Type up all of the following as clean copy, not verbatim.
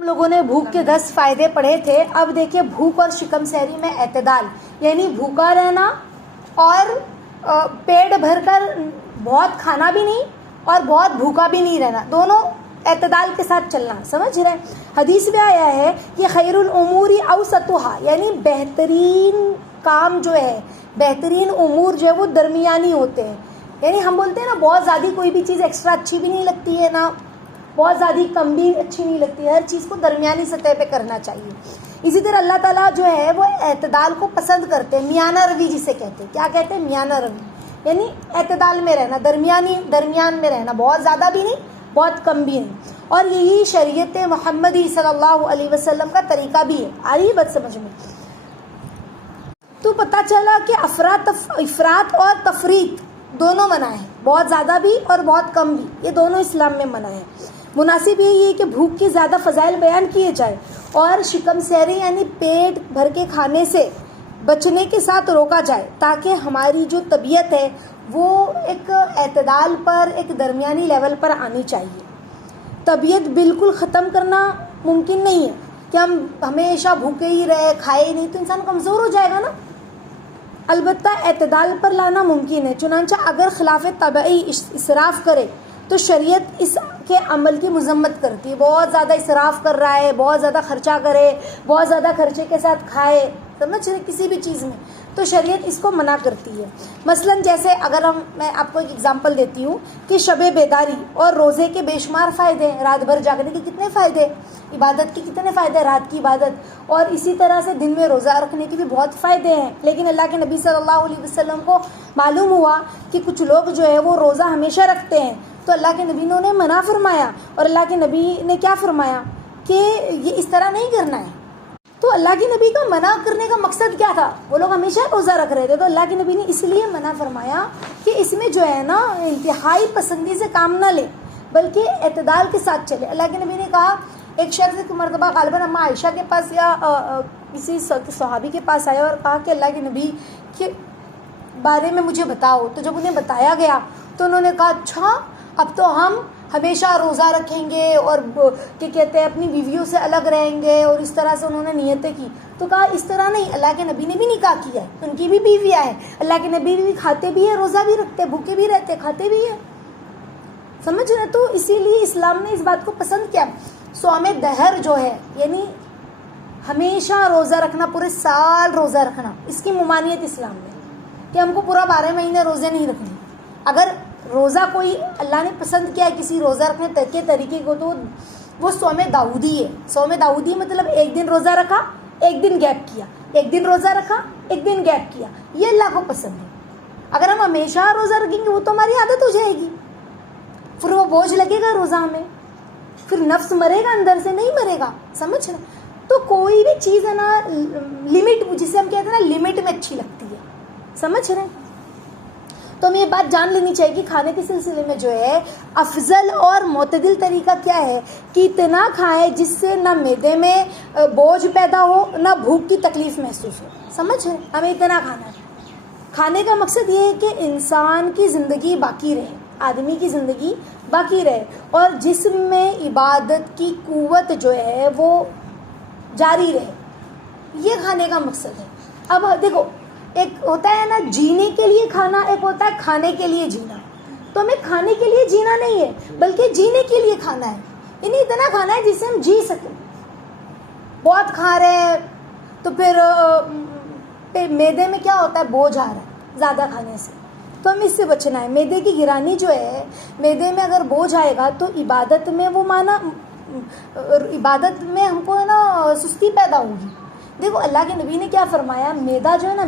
لوگوں نے بھوک کے 10 فائدے پڑھے تھے. اب دیکھیں بھوک اور شکم سحری میں اعتدال، یعنی بھوکا رہنا اور پیٹ بھر کر بہت کھانا بھی نہیں اور بہت بھوکا بھی نہیں رہنا، دونوں اعتدال کے ساتھ چلنا. سمجھ رہے ہیں؟ حدیث میں آیا ہے کہ خیر الامور اوسطها، یعنی بہترین کام جو ہے، بہترین امور جو ہے وہ درمیانی ہوتے ہیں. یعنی ہم بولتے ہیں نا بہت زیادہ کوئی بھی چیز ایکسٹرا اچھی بھی نہیں لگتی ہے، نہ بہت زیادہ کم بھی اچھی نہیں لگتی ہے، ہر چیز کو درمیانی سطح پہ کرنا چاہیے. اسی طرح اللہ تعالیٰ جو ہے وہ اعتدال کو پسند کرتے ہیں، میانہ روی جسے کہتے ہیں. کیا کہتے ہیں؟ میانہ روی، یعنی اعتدال میں رہنا، درمیان میں رہنا، بہت زیادہ بھی نہیں بہت کم بھی نہیں. اور یہی شریعت محمدی صلی اللہ علیہ وسلم کا طریقہ بھی ہے. آ رہی ہے بات سمجھ میں؟ تو پتہ چلا کہ افراط اور تفریط دونوں منع ہیں، بہت زیادہ بھی اور بہت کم بھی، یہ دونوں اسلام میں منع ہیں. مناسب یہی ہے کہ بھوک کے زیادہ فضائل بیان کیے جائے اور شکم سحری یعنی پیٹ بھر کے کھانے سے بچنے کے ساتھ روکا جائے، تاکہ ہماری جو طبیعت ہے وہ ایک اعتدال پر، ایک درمیانی لیول پر آنی چاہیے. طبیعت بالکل ختم کرنا ممکن نہیں ہے کہ ہم ہمیشہ بھوکے ہی رہے، کھائے ہی نہیں، تو انسان کمزور ہو جائے گا نا. البتہ اعتدال پر لانا ممکن ہے. چنانچہ اگر خلاف طبعی اسراف کرے تو شریعت اس کے عمل کی مذمت کرتی ہے. بہت زیادہ اسراف کر رہا ہے، بہت زیادہ خرچہ کرے، بہت زیادہ خرچے کے ساتھ کھائے، سمجھ رہے کسی بھی چیز میں، تو شریعت اس کو منع کرتی ہے. مثلا جیسے اگر میں آپ کو ایک ایگزامپل دیتی ہوں کہ شب بیداری اور روزے کے بے شمار فائدے ہیں. رات بھر جاگنے کے کتنے فائدے، عبادت کے کتنے فائدے، رات کی عبادت، اور اسی طرح سے دن میں روزہ رکھنے کے بھی بہت فائدے ہیں. لیکن اللہ کے نبی صلی اللہ علیہ وسلم کو معلوم ہوا کہ کچھ لوگ جو ہے وہ روزہ ہمیشہ رکھتے ہیں، تو اللہ کے نبی نے منع فرمایا. اور اللہ کے نبی نے کیا فرمایا کہ یہ اس طرح نہیں کرنا ہے. تو اللہ کے نبی کا منع کرنے کا مقصد کیا تھا؟ وہ لوگ ہمیشہ روزہ رکھ رہے تھے، تو اللہ کے نبی نے اس لیے منع فرمایا کہ اس میں جو ہے نا انتہائی پسندی سے کام نہ لے، بلکہ اعتدال کے ساتھ چلے. اللہ کے نبی نے کہا، ایک شخص ایک مرتبہ غالباً اما عائشہ کے پاس یا کسی صحابی کے پاس آیا اور کہا کہ اللہ کے نبی کے بارے میں مجھے بتاؤ. تو جب انہیں بتایا گیا تو انہوں نے کہا اچھا اب تو ہم ہمیشہ روزہ رکھیں گے اور کیا کہتے ہیں اپنی بیویوں سے الگ رہیں گے، اور اس طرح سے انہوں نے نیتیں کی. تو کہا اس طرح نہیں، اللہ کے نبی نے بھی نکاح کیا ہے، ان کی بھی بیویاں ہیں، اللہ کے نبی بھی کھاتے بھی ہیں، روزہ بھی رکھتے، بھوکے بھی رہتے، کھاتے بھی ہیں. سمجھ رہے؟ تو اسی لیے اسلام نے اس بات کو پسند کیا. صوم دہر جو ہے یعنی ہمیشہ روزہ رکھنا، پورے سال روزہ رکھنا، اس کی ممانعت اسلام میں کہ ہم کو پورا 12 مہینے روزے نہیں رکھنے. اگر روزہ کوئی اللہ نے پسند کیا ہے کسی روزہ رکھنے کے طریقے کو، تو وہ صوم داؤدی ہے. صوم داؤدی مطلب ایک دن روزہ رکھا، ایک دن گیپ کیا، ایک دن روزہ رکھا، ایک دن گیپ کیا، یہ اللہ کو پسند ہے. اگر ہم ہمیشہ روزہ رکھیں گے وہ تو ہماری عادت ہو جائے گی، پھر وہ بوجھ لگے گا روزہ ہمیں، پھر نفس مرے گا، اندر سے نہیں مرے گا. سمجھ رہے؟ تو کوئی بھی چیز ہے نا لمٹ، جسے ہم کہتے ہیں نا لمٹ میں اچھی لگتی ہے. سمجھ رہے ہیں؟ تو ہمیں یہ بات جان لینی چاہیے کہ کھانے کے سلسلے میں جو ہے افضل اور معتدل طریقہ کیا ہے کہ اتنا کھائیں جس سے نہ معدے میں بوجھ پیدا ہو، نہ بھوک کی تکلیف محسوس ہو. سمجھ رہے؟ ہمیں اتنا کھانا ہے. کھانے کا مقصد یہ ہے کہ انسان کی زندگی باقی رہے، آدمی کی زندگی باقی رہے، اور جسم میں عبادت کی قوت جو ہے وہ جاری رہے. یہ کھانے کا مقصد ہے. اب دیکھو، ایک ہوتا ہے نا جینے کے لیے کھانا، ایک ہوتا ہے کھانے کے لیے جینا. تو ہمیں کھانے کے لیے جینا نہیں ہے بلکہ جینے کے لیے کھانا ہے. یعنی اتنا کھانا ہے جس سے ہم جی سکیں. بہت کھا رہے ہیں تو پھر معدے میں کیا ہوتا ہے، بوجھ آ رہا ہے زیادہ کھانے سے، تو ہمیں اس سے بچنا ہے. معدے کی گرانی جو ہے، معدے میں اگر بوجھ آئے گا تو عبادت میں عبادت میں ہم کو ہے نا سستی پیدا ہوگی. دیکھو اللہ کے نبی نے کیا فرمایا، میدا جو ہے نا،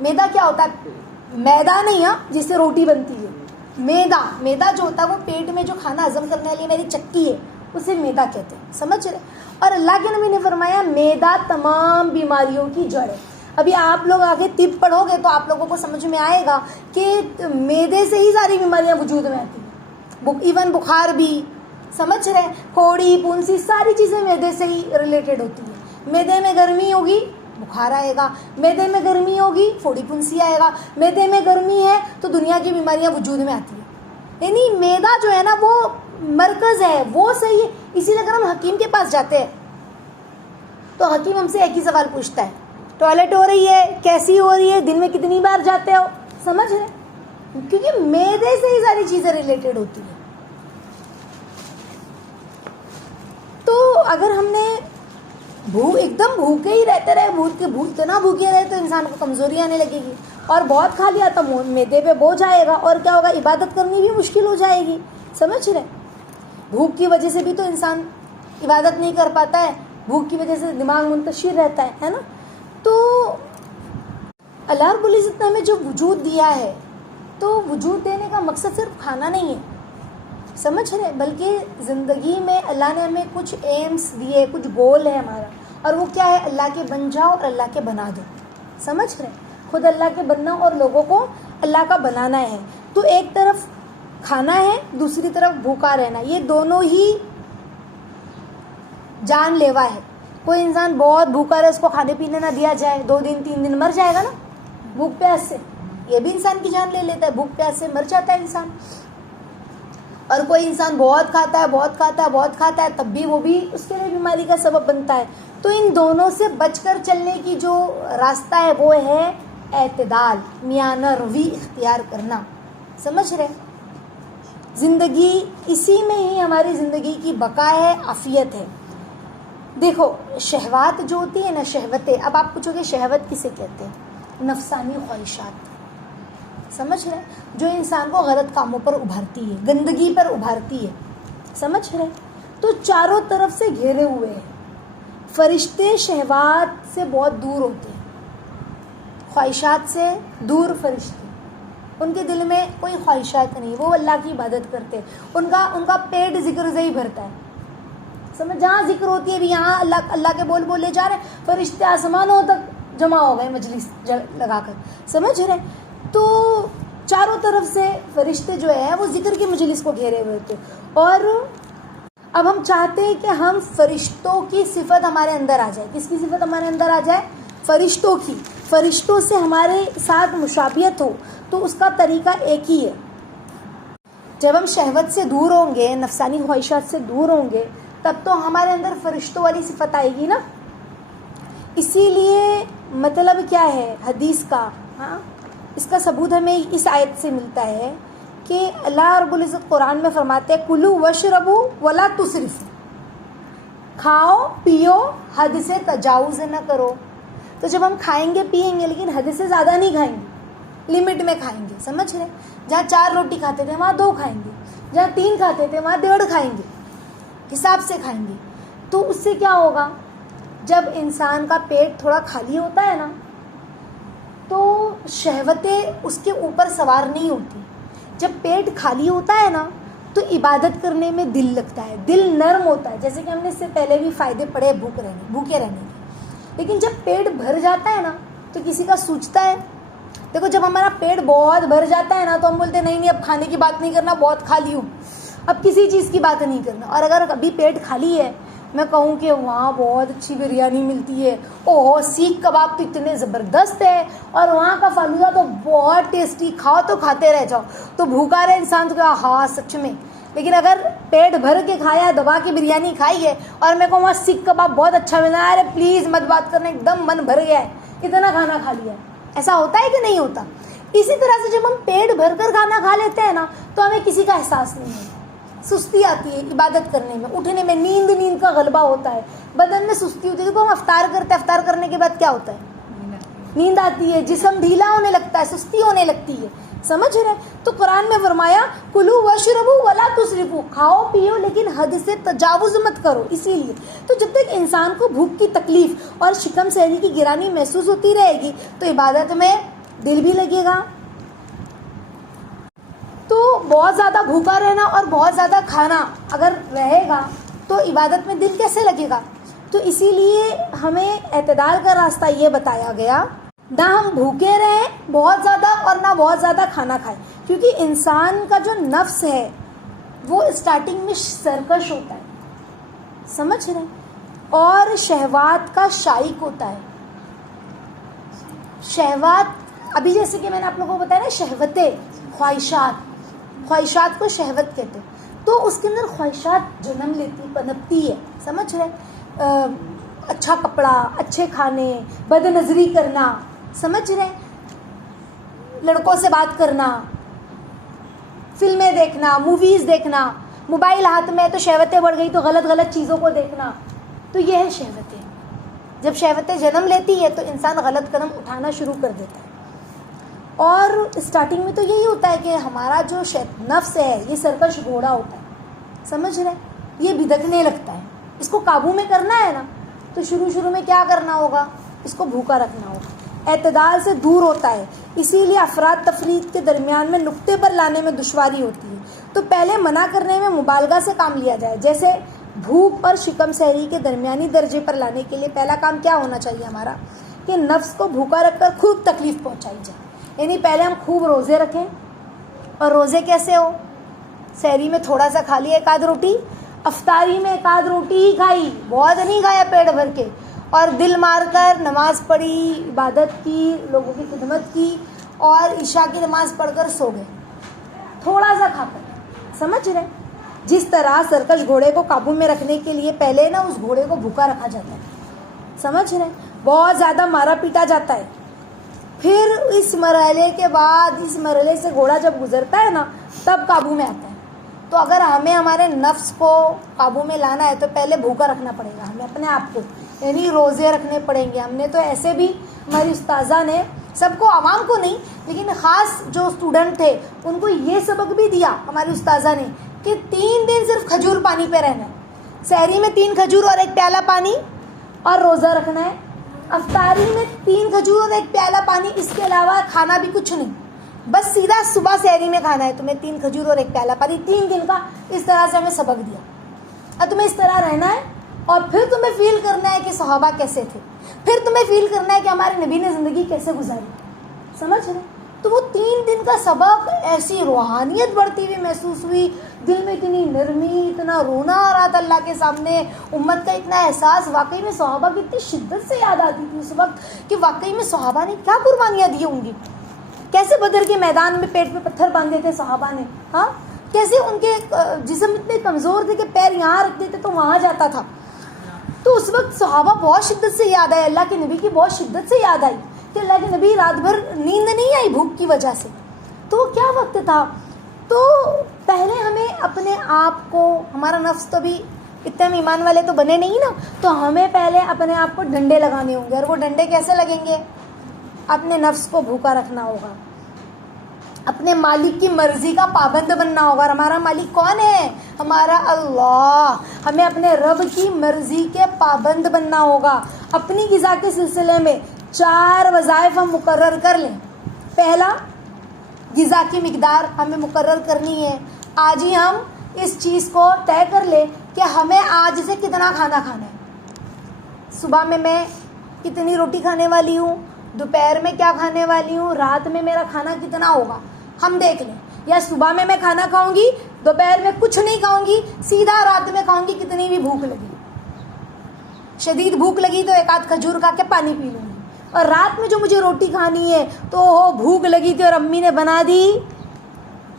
میدا کیا ہوتا ہے؟ میدا نہیں ہے جس سے روٹی بنتی ہے. میدا جو ہوتا ہے وہ پیٹ میں جو کھانا ہضم کرنے والی میری چکی ہے اسے میدا کہتے ہیں. سمجھ رہے؟ اور اللہ کے نبی نے فرمایا میدا تمام بیماریوں کی جڑ ہے. ابھی آپ لوگ آگے طب پڑھو گے تو آپ لوگوں کو سمجھ میں آئے گا کہ میدے سے ہی ساری بیماریاں وجود میں آتی ہیں، ایون بخار بھی. سمجھ رہے؟ پھوڑی، پونسی، ساری چیزیں میدے سے ہی ریلیٹڈ ہوتی ہیں. میدے میں گرمی ہوگی بخار آئے گا، میدے میں گرمی ہوگی پھوڑی پھنسی آئے گا، میدے میں گرمی ہے تو دنیا کی بیماریاں وجود میں آتی ہیں. یعنی میدا جو ہے نا وہ مرکز ہے، وہ صحیح ہے. اسی لیے اگر ہم حکیم کے پاس جاتے ہیں تو حکیم ہم سے ایک ہی سوال پوچھتا ہے, ٹوائلٹ ہو رہی ہے, کیسی ہو رہی ہے, دن میں کتنی بار جاتے ہو, سمجھ رہے, کیونکہ معدے سے ہی ساری چیزیں ریلیٹڈ ہوتی ہیں. تو اگر ہم نے ایک دم بھوکے ہی رہتے رہے, اتنا بھوکے رہے تو انسان کو کمزوری آنے لگے گی, اور بہت کھا لیا تو معدے پہ بوجھ آئے گا, اور کیا ہوگا, عبادت کرنی بھی مشکل ہو جائے گی. سمجھ رہے, بھوک کی وجہ سے بھی تو انسان عبادت نہیں کر پاتا ہے, بھوک کی وجہ سے دماغ منتشر رہتا ہے نا. تو اللہ رب العزت نے ہمیں جو وجود دیا ہے, تو وجود دینے کا مقصد صرف کھانا نہیں ہے, سمجھ رہے, بلکہ زندگی میں اللہ نے ہمیں کچھ ایمز دیے, کچھ گول ہے ہمارا, اور وہ کیا ہے, اللہ کے بن جاؤ اور اللہ کے بنا دو. سمجھ رہے, خود اللہ کے بننا اور لوگوں کو اللہ کا بنانا ہے. تو ایک طرف کھانا ہے, دوسری طرف بھوکا رہنا, یہ دونوں ہی جان لیوا ہے. کوئی انسان بہت بھوکا رہے, اس کو کھانے پینے نہ دیا جائے, 2 دن 3 دن مر جائے گا نا بھوک پیاس سے. یہ بھی انسان کی جان لے لیتا ہے, بھوک پیاس سے مر جاتا ہے انسان. اور کوئی انسان بہت کھاتا ہے تب بھی وہ بھی اس کے لیے بیماری کا سبب بنتا ہے. تو ان دونوں سے بچ کر چلنے کی جو راستہ ہے وہ ہے اعتدال, میانہ روی اختیار کرنا. سمجھ رہے, زندگی اسی میں ہی ہماری زندگی کی بقا ہے, عافیت ہے. دیکھو شہوات جو ہوتی ہے نا, شہوتیں, اب آپ پوچھو گے شہوت کسے کہتے ہیں, نفسانی خواہشات. سمجھ رہے, جو انسان کو غلط کاموں پر ابھارتی ہے, گندگی پر ابھارتی ہے. سمجھ رہے, تو چاروں طرف سے گھیرے ہوئے ہیں. فرشتے شہوات سے بہت دور ہوتے ہیں, خواہشات سے دور فرشتے, ان کے دل میں کوئی خواہشات نہیں, وہ اللہ کی عبادت کرتے, ان کا پیٹ ذکر سے ہی بھرتا ہے. سمجھ, جہاں ذکر ہوتی ہے بھی یہاں اللہ کے بول بولے جا رہے, فرشتے آسمانوں تک جمع ہو گئے مجلس لگا کر. سمجھ رہے, تو چاروں طرف سے فرشتے جو ہے وہ ذکر کی مجلس کو گھیرے ہوئے تھے. اور اب ہم چاہتے ہیں کہ ہم فرشتوں کی صفت ہمارے اندر آ جائے. کس کی صفت ہمارے اندر آ جائے, فرشتوں کی. فرشتوں سے ہمارے ساتھ مشابہت ہو, تو اس کا طریقہ ایک ہی ہے. جب ہم شہوت سے دور ہوں گے, نفسانی خواہشات سے دور ہوں گے, تب تو ہمارے اندر فرشتوں والی صفت آئے گی نا. اسی لیے مطلب کیا ہے حدیث کا, ہاں, اس کا ثبوت ہمیں اس آیت سے ملتا ہے کہ اللہ رب العزت قرآن میں فرماتے ہیں, کلو وشربو ولا تسرفو, کھاؤ پیو حد سے تجاوز نہ کرو. تو جب ہم کھائیں گے پیئیں گے, لیکن حد سے زیادہ نہیں کھائیں گے, لمٹ میں کھائیں گے. سمجھ رہے, جہاں 4 روٹی کھاتے تھے وہاں 2 کھائیں گے, جہاں 3 کھاتے تھے وہاں 1.5 کھائیں گے, حساب سے کھائیں گے. تو اس سے کیا ہوگا, جب انسان کا پیٹ تھوڑا خالی ہوتا ہے نا, تو شہوتیں اس کے اوپر سوار نہیں ہوتی. جب پیٹ خالی ہوتا ہے نا, تو عبادت کرنے میں دل لگتا ہے, دل نرم ہوتا ہے. جیسے کہ ہم نے اس سے پہلے بھی فائدے پڑھے بھوکے رہنے کے. لیکن جب پیٹ بھر جاتا ہے نا, تو کسی کا سوچتا ہے. دیکھو جب ہمارا پیٹ بہت بھر جاتا ہے نا, تو ہم بولتے ہیں نہیں اب کھانے کی بات نہیں کرنا, بہت کھا لی ہوں, اب کسی چیز کی بات نہیں کرنا. اور اگر ابھی پیٹ خالی ہے, میں کہوں کہ وہاں بہت اچھی بریانی ملتی ہے, اوہ سیخ کباب تو اتنے زبردست ہے, اور وہاں کا فالودہ تو بہت ٹیسٹی, کھاؤ تو کھاتے رہ جاؤ, تو بھوکا رہے انسان تو کہا ہاں سچ میں. لیکن اگر پیٹ بھر کے کھایا, دبا کے بریانی کھائی ہے, اور میں کہوں وہاں سیخ کباب بہت اچھا ملا, ارے پلیز مت بات کرنا, ایک دم من بھر گیا ہے, اتنا کھانا کھا لیا ہے. ایسا ہوتا ہے کہ نہیں ہوتا؟ اسی طرح سے جب ہم پیٹ بھر کر کھانا کھا لیتے ہیں نا, تو ہمیں کسی کا احساس نہیں ہوتا. سستی آتی ہے عبادت کرنے میں, اٹھنے میں, نیند کا غلبہ ہوتا ہے, بدن میں سستی ہوتی ہے. دیکھو ہم افطار کرتے ہیں, افطار کرنے کے بعد کیا ہوتا ہے, نیند آتی ہے, جسم ڈھیلا ہونے لگتا ہے, سستی ہونے لگتی ہے. سمجھ رہے, تو قرآن میں فرمایا کلو وشربو ولا تسرفو, کھاؤ پیو لیکن حد سے تجاوز مت کرو. اسی لیے تو جب تک انسان کو بھوک کی تکلیف اور شکم سیری کی گرانی محسوس ہوتی رہے گی, تو عبادت میں دل بھی لگے گا. تو بہت زیادہ بھوکا رہنا اور بہت زیادہ کھانا اگر رہے گا, تو عبادت میں دل کیسے لگے گا؟ تو اسی لیے ہمیں اعتدال کا راستہ یہ بتایا گیا, نہ ہم بھوکے رہیں بہت زیادہ اور نہ بہت زیادہ کھانا کھائیں. کیونکہ انسان کا جو نفس ہے وہ اسٹارٹنگ میں سرکش ہوتا ہے, سمجھ رہے, اور شہوات کا شائق ہوتا ہے. شہوات ابھی جیسے کہ میں نے آپ لوگوں کو بتایا نا, شہوتیں, خواہشات کو شہوت کہتے ہیں. تو اس کے اندر خواہشات جنم لیتی پنپتی ہے. سمجھ رہے؟ اچھا کپڑا, اچھے کھانے, بد نظری کرنا, سمجھ رہے, لڑکوں سے بات کرنا, فلمیں دیکھنا, موویز دیکھنا, موبائل ہاتھ میں تو شہوتیں بڑھ گئی تو غلط غلط چیزوں کو دیکھنا. تو یہ ہے شہوتیں. جب شہوتیں جنم لیتی ہے تو انسان غلط قدم اٹھانا شروع کر دیتا ہے. اور اسٹارٹنگ میں تو یہی ہوتا ہے کہ ہمارا جو نفس ہے یہ سرکش گھوڑا ہوتا ہے. سمجھ رہے, یہ بھدکنے لگتا ہے. اس کو قابو میں کرنا ہے نا, تو شروع میں کیا کرنا ہوگا, اس کو بھوکا رکھنا ہوگا. اعتدال سے دور ہوتا ہے, اسی لیے افراد تفرید کے درمیان میں نقطے پر لانے میں دشواری ہوتی ہے. تو پہلے منع کرنے میں مبالغہ سے کام لیا جائے. جیسے بھوک اور شکم سحری کے درمیانی درجے پر لانے کے لیے پہلا کام کیا ہونا چاہیے ہمارا, کہ نفس کو بھوکا رکھ کر خوب تکلیف پہنچائی جائے. یعنی پہلے ہم خوب روزے رکھیں. اور روزے کیسے ہو, سحری میں تھوڑا سا کھا لیا, ایک آدھ روٹی, افطاری میں ایک آدھ روٹی ہی کھائی, بہت نہیں کھایا پیٹ بھر کے, اور دل مار کر نماز پڑھی, عبادت کی, لوگوں کی خدمت کی, اور عشاء کی نماز پڑھ کر سو گئے تھوڑا سا کھا کر. سمجھ رہے, جس طرح سرکش گھوڑے کو قابو میں رکھنے کے لیے پہلے نا اس گھوڑے کو بھوکا رکھا جاتا ہے. سمجھ رہے, بہت زیادہ مارا پیٹا جاتا ہے. پھر اس مرحلے کے بعد, اس مرحلے سے گھوڑا جب گزرتا ہے نا تب قابو میں آتا ہے. تو اگر ہمیں ہمارے نفس کو قابو میں لانا ہے تو پہلے بھوکا رکھنا پڑے گا ہمیں اپنے آپ کو, یعنی روزے رکھنے پڑیں گے. ہم نے تو ایسے بھی, ہماری استاذہ نے سب کو, عوام کو نہیں لیکن خاص جو اسٹوڈنٹ تھے ان کو یہ سبق بھی دیا ہماری استاذہ نے کہ 3 دن صرف کھجور پانی پہ رہنا ہے. سحری میں 3 کھجور اور 1 پیالہ پانی اور روزہ رکھنا ہے. افطاری میں 3 کھجور اور 1 پیالہ پانی, اس کے علاوہ کھانا بھی کچھ نہیں, بس سیدھا صبح سحری میں کھانا ہے تمہیں 3 کھجور اور 1 پیالہ پانی 3 دن کا. اس طرح سے ہمیں سبق دیا. اب تمہیں اس طرح رہنا ہے, اور پھر تمہیں فیل کرنا ہے کہ صحابہ کیسے تھے, پھر تمہیں فیل کرنا ہے کہ ہمارے نبی نے زندگی کیسے گزاری. سمجھ رہے, تو وہ 3 دن کا سبق, ایسی روحانیت بڑھتی ہوئی محسوس ہوئی, دل میں اتنی نرمی, اتنا رونا آ رہا تھا اللہ کے سامنے, امت کا اتنا احساس. واقعی میں صحابہ کی اتنی شدت سے یاد آتی تھی اس وقت کہ واقعی میں صحابہ نے کیا قربانیاں دی ہوں گی, کیسے بدر کے میدان میں پیٹ پہ پتھر باندھے تھے صحابہ نے, ہاں, کیسے ان کے جسم اتنے کمزور تھے کہ پیر یہاں رکھتے تھے تو وہاں جاتا تھا. تو اس وقت صحابہ بہت شدت سے یاد آئے, اللہ کے نبی کی بہت شدت سے یاد آئی کہ اللہ کے نبی رات بھر نیند نہیں آئی بھوک کی وجہ سے. تو وہ کیا وقت تھا. تو پہلے ہمیں اپنے آپ کو, ہمارا نفس تو بھی اتنے ہم ایمان والے تو بنے نہیں نا, تو ہمیں پہلے اپنے آپ کو ڈنڈے لگانے ہوں گے. اور وہ ڈنڈے کیسے لگیں گے, اپنے نفس کو بھوکا رکھنا ہوگا, اپنے مالک کی مرضی کا پابند بننا ہوگا. اور ہمارا مالک کون ہے, ہمارا اللہ. ہمیں اپنے رب کی مرضی کے پابند بننا ہوگا. اپنی غذا کے سلسلے میں 4 وظائف ہم مقرر کر لیں. پہلا, غذا کی مقدار ہمیں مقرر کرنی ہے. آج ہی ہم اس چیز کو طے کر لیں کہ ہمیں آج سے کتنا کھانا کھانا ہے. صبح میں کتنی روٹی کھانے والی ہوں, دوپہر میں کیا کھانے والی ہوں, رات میں میرا کھانا کتنا ہوگا, ہم دیکھ لیں. یا صبح میں کھانا کھاؤں گی, دوپہر میں کچھ نہیں کھاؤں گی, سیدھا رات میں کھاؤں گی کتنی بھی بھوک لگی. شدید بھوک لگی تو 1 آدھ کھجور کھا کے پانی پی لوں گی. اور رات میں جو مجھے روٹی کھانی ہے تو بھوک لگی تھی اور امی نے بنا دی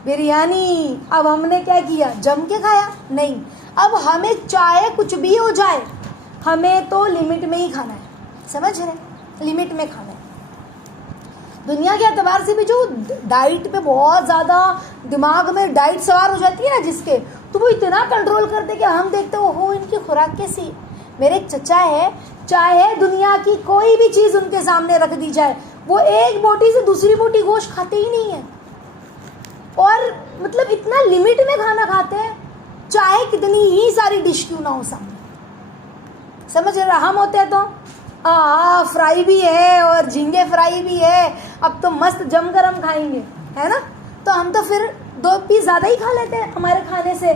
بریانی, اب ہم نے کیا کیا, جم کے کھایا. نہیں, اب ہمیں چاہے کچھ بھی ہو جائے, ہمیں تو لمٹ میں ہی کھانا ہے. سمجھ رہے, لمٹ میں کھانا ہے. دنیا کے اعتبار سے بھی جو ڈائٹ پہ بہت زیادہ دماغ میں ڈائٹ سوار ہو جاتی ہے نا جس کے, تو وہ اتنا کنٹرول کرتے کہ ہم دیکھتے ہو ان کی خوراک کیسی. میرے ایک چچا ہے, چاہے دنیا کی کوئی بھی چیز ان کے سامنے رکھ دی جائے, وہ ایک بوٹی سے دوسری بوٹی گوشت کھاتے ہی نہیں ہیں. اور مطلب اتنا لمٹ میں کھانا کھاتے ہیں, چاہے کتنی ہی ساری ڈش کیوں نہ ہو سامنے. سمجھ رہے, ہم ہوتے ہیں تو فرائی بھی ہے اور جھینگے فرائی بھی ہے, اب تو مست جم کر ہم کھائیں گے, ہے نا. تو ہم تو پھر 2 پیس زیادہ ہی کھا لیتے ہیں ہمارے کھانے سے.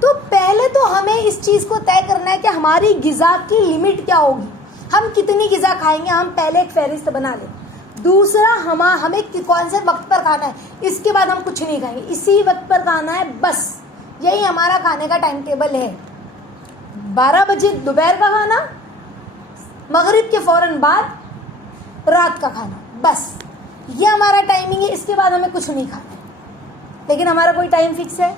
تو پہلے تو ہمیں اس چیز کو طے کرنا ہے کہ ہماری غذا کی لمٹ کیا ہوگی, ہم کتنی غذا کھائیں گے. ہم پہلے ایک فہرست بنا لیں. دوسرا, ہمیں کون سے وقت پر کھانا ہے, اس کے بعد ہم کچھ نہیں کھائیں گے, اسی وقت پر کھانا ہے بس. یہی ہمارا کھانے کا ٹائم ٹیبل ہے. 12 بجے دوپہر کا کھانا, مغرب کے فوراً بعد رات کا کھانا, بس یہ ہمارا ٹائمنگ ہے. اس کے بعد ہمیں کچھ نہیں کھانا ہے. لیکن ہمارا کوئی ٹائم فکس ہے,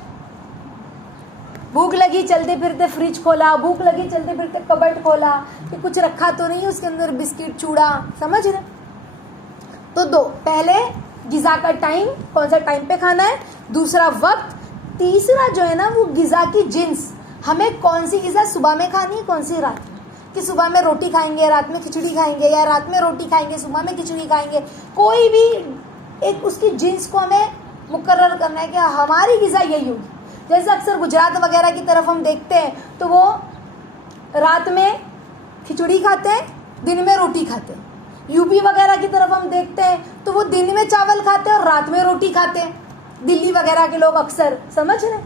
بھوک لگی چلتے پھرتے فریج کھولا, بھوک لگی چلتے پھرتے کبڈ کھولا کہ کچھ رکھا تو نہیں اس کے اندر, بسکٹ چوڑا, سمجھ رہے. تو دو, پہلے غذا کا ٹائم, کون سا ٹائم پہ کھانا ہے, دوسرا وقت, تیسرا جو ہے نا وہ غذا کی جنس, ہمیں کون سی غذا صبح میں کھانی ہے, کون سی رات میں, کہ صبح میں روٹی کھائیں گے رات میں کھچڑی کھائیں گے, یا رات میں روٹی کھائیں گے صبح میں کھچڑی کھائیں گے. کوئی بھی ایک اس کی جنس کو ہمیں مقرر کرنا ہے کہ ہماری غذا یہی ہوگی. جیسے اکثر گجرات وغیرہ کی طرف ہم دیکھتے ہیں تو وہ رات میں کھچڑی کھاتے ہیں, دن میں روٹی کھاتے ہیں. یو پی وغیرہ کی طرف ہم دیکھتے ہیں تو وہ دن میں چاول کھاتے ہیں اور رات میں روٹی کھاتے ہیں. دلی وغیرہ کے لوگ اکثر, سمجھ رہے ہیں,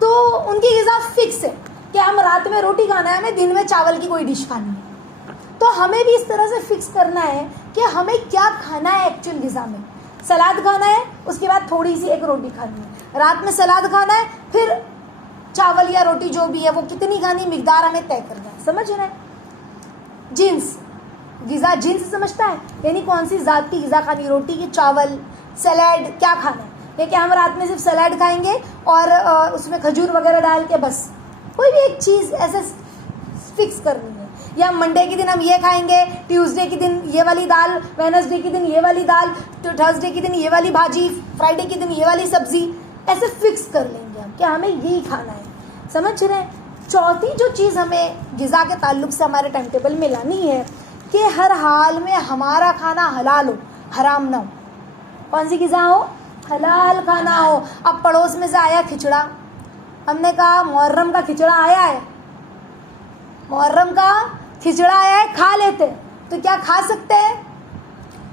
تو ان کی غذا فکس ہے کہ ہم رات میں روٹی کھانا ہے, ہمیں دن میں چاول کی کوئی ڈش کھانی ہے. تو ہمیں بھی اس طرح سے فکس کرنا ہے کہ ہمیں کیا کھانا ہے. ایکچوئل غذا میں سلاد کھانا ہے, اس کے بعد تھوڑی سی ایک روٹی کھانی ہے, رات میں سلاد کھانا ہے, پھر چاول یا روٹی جو بھی ہے وہ کتنی کھانی, مقدار ہمیں طے کرنا ہے. سمجھ رہے ہیں. جنس, غذا جنس سمجھتا ہے, یعنی کون سی ذات کی غذا کھانی, روٹی کی, چاول, سیلیڈ, کیا کھانا ہے. کہ ہم رات میں صرف سیلیڈ کھائیں گے اور اس میں کھجور وغیرہ ڈال کے بس, کوئی بھی ایک چیز ایسے فکس کرنی ہے. یا منڈے کے دن ہم یہ کھائیں گے, ٹیوزڈے کے دن یہ والی دال, وینسڈے کے دن یہ والی دال, تھرسڈے کے دن یہ والی بھاجی, فرائیڈے کے دن یہ والی سبزی, ایسے فکس کر لیں گے ہم کہ ہمیں یہی کھانا ہے. سمجھ رہے ہیں. چوتھی جو چیز ہمیں غذا کے تعلق سے ہمارے ٹائم ٹیبل میں لانی ہے کہ ہر حال میں ہمارا کھانا حلال ہو, حرام نہ ہو. کون سی غذا ہو, حلال کھانا ہو. اب پڑوس میں سے آیا کھچڑا, ہم نے کہا محرم کا کھچڑا آیا ہے, محرم کا کھچڑا آیا ہے, کھا لیتے. تو کیا کھا سکتے ہیں؟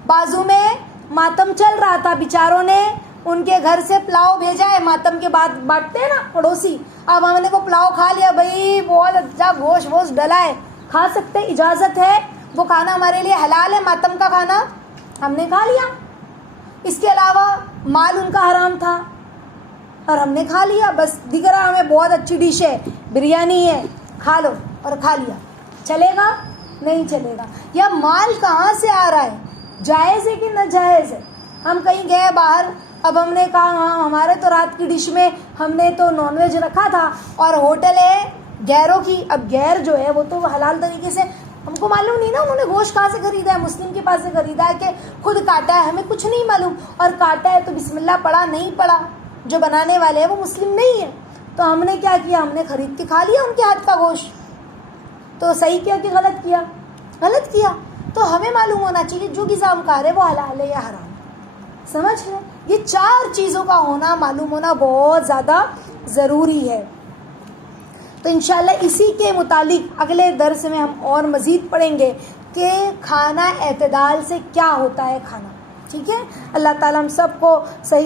بازو میں ماتم چل رہا تھا, بیچاروں نے ان کے گھر سے پلاؤ بھیجا ہے, ماتم کے بعد بانٹتے ہیں نا پڑوسی. اب ہم نے وہ پلاؤ کھا لیا, بھائی بہت اچھا گوشت ووشت ڈلا ہے, کھا سکتے, اجازت ہے, وہ کھانا ہمارے لیے حلال ہے. ماتم کا کھانا ہم نے کھا لیا. اس کے علاوہ مال ان کا حرام تھا اور ہم نے کھا لیا. بس دکھ رہا ہمیں بہت اچھی ڈش ہے, بریانی ہے, کھا لو, اور کھا لیا. چلے گا؟ نہیں چلے گا. یا مال کہاں سے آ رہا ہے, جائز ہے کہ ناجائز ہے. ہم کہیں گئے باہر, اب ہم نے کہا ہاں ہمارے تو رات کی ڈش میں ہم نے تو نان ویج رکھا تھا اور ہوٹل ہے غیروں کی. اب غیر جو ہے وہ تو حلال طریقے سے, ہم کو معلوم نہیں نا انہوں نے گوشت کہاں سے خریدا ہے, مسلم کے پاس سے خریدا ہے کہ خود کاٹا ہے, ہمیں کچھ نہیں معلوم. اور کاٹا ہے تو بسم اللہ پڑھا نہیں پڑھا, جو بنانے والے ہیں وہ مسلم نہیں ہے. تو ہم نے کیا کیا, ہم نے خرید کے کھا لیا ان کے ہاتھ کا گوشت. تو صحیح کیا کہ غلط کیا؟ غلط کیا. تو ہمیں معلوم ہونا چاہیے جو غذا ہم کھا رہے ہیں وہ حلال ہے یا حرام. سمجھ رہے ہیں. یہ چار چیزوں کا ہونا, معلوم ہونا بہت زیادہ ضروری ہے. تو انشاءاللہ اسی کے متعلق اگلے درس میں ہم اور مزید پڑھیں گے کہ کھانا اعتدال سے کیا ہوتا ہے کھانا. ٹھیک ہے. اللہ تعالیٰ ہم سب کو صحیح